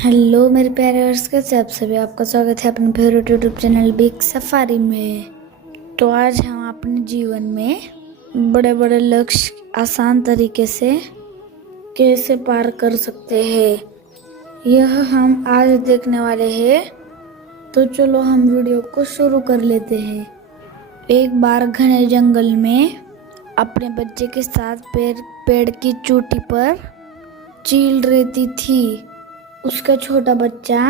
Hello मेरे प्यारे viewers, कैसे आप सभी। आपका स्वागत है अपने favourite YouTube channel big safari में। तो आज हम अपने जीवन में बड़े बड़े लक्ष्य आसान तरीके से कैसे पार कर सकते हैं, यह हम आज देखने वाले हैं। तो चलो हम वीडियो को शुरू कर लेते हैं। एक बार घने जंगल में अपने बच्चे के साथ पेड़ की चोटी पर चील रहती थी। उसका छोटा बच्चा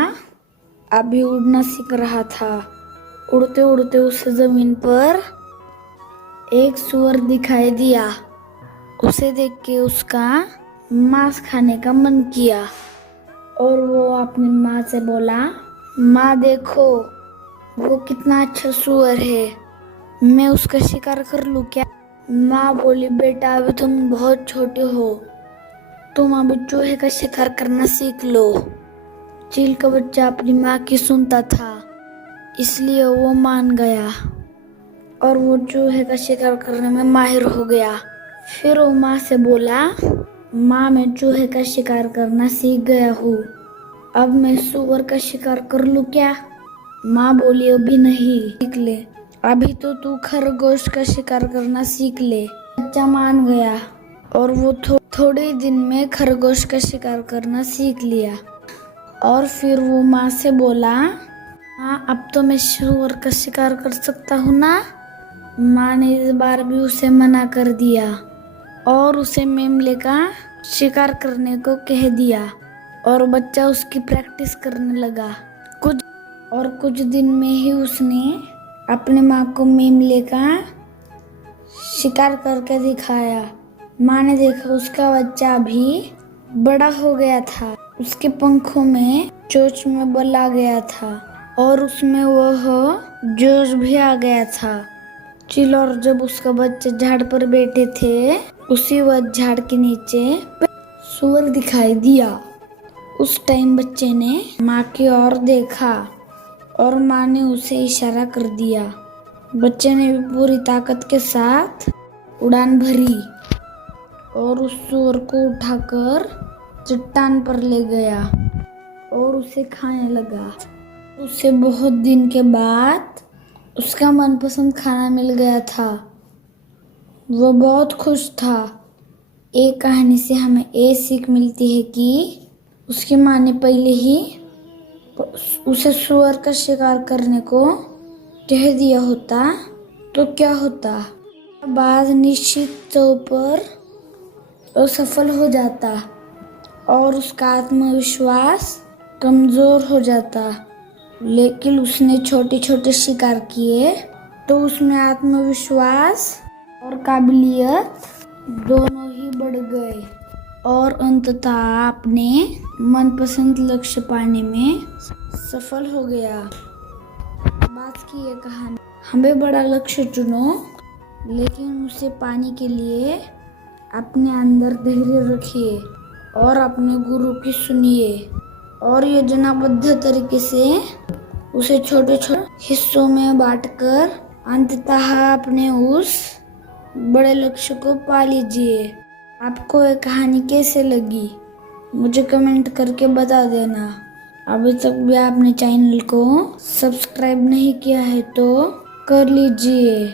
अभी उड़ना सीख रहा था। उड़ते उड़ते उसे जमीन पर एक सूअर दिखाई दिया। उसे देख के उसका मांस खाने का मन किया और वो अपनी माँ से बोला, माँ देखो वो कितना अच्छा सूअर है, मैं उसका शिकार कर लूं क्या। माँ बोली, बेटा अभी तुम बहुत छोटे हो, तुम अभी चूहे का शिकार करना सीख लो। चील का बच्चा अपनी माँ की सुनता था, इसलिए वो मान गया और वो चूहे का शिकार करने में माहिर हो गया। फिर वो माँ से बोला, माँ मैं चूहे का शिकार करना सीख गया हूँ, अब मैं सूअर का शिकार कर लूं क्या। माँ बोली, अभी नहीं, सीख ले, अभी तो तू खरगोश का शिकार करना सीख ले। बच्चा मान गया और वो थोड़े दिन में खरगोश का शिकार करना सीख लिया। और फिर वो माँ से बोला, हाँ अब तो मैं सूअर का शिकार कर सकता हूँ ना। माँ ने इस बार भी उसे मना कर दिया और उसे मेमले का शिकार करने को कह दिया और बच्चा उसकी प्रैक्टिस करने लगा। कुछ दिन में ही उसने अपने माँ को मेमले का शिकार करके दिखाया। माँ ने देखा उसका बच्चा अभी बड़ा हो गया था, उसके पंखों में चोंच में बल आ गया था और उसमें वह जोश भी आ गया था। चील और जब उसका बच्चा झाड़ पर बैठे थे, उसी वक्त झाड़ के नीचे सूअर दिखाई दिया। उस टाइम बच्चे ने माँ की ओर देखा और माँ ने उसे इशारा कर दिया। बच्चे ने भी पूरी ताकत के साथ उड़ान भरी और उस सूअर को उठाकर चट्टान पर ले गया और उसे खाने लगा। उसे बहुत दिन के बाद उसका मनपसंद खाना मिल गया था। वो बहुत खुश था। एक कहानी से हमें ये सीख मिलती है कि उसकी माँ ने पहले ही उसे सूअर का शिकार करने को कह दिया होता तो क्या होता, बाद निश्चित तौर पर असफल हो जाता और उसका आत्मविश्वास कमजोर हो जाता। लेकिन उसने छोटे छोटे शिकार किए तो उसमें आत्मविश्वास और काबिलियत दोनों ही बढ़ गए और अंततः अपने मनपसंद लक्ष्य पाने में सफल हो गया। बात की ये कहानी, हमें बड़ा लक्ष्य चुनो लेकिन उसे पाने के लिए अपने अंदर धैर्य रखिए और अपने गुरु की सुनिए और योजनाबद्ध तरीके से उसे छोटे छोटे हिस्सों में बांटकर अंततः अपने उस बड़े लक्ष्य को पा लीजिए। आपको ये कहानी कैसे लगी मुझे कमेंट करके बता देना। अभी तक भी आपने चैनल को सब्सक्राइब नहीं किया है तो कर लीजिए।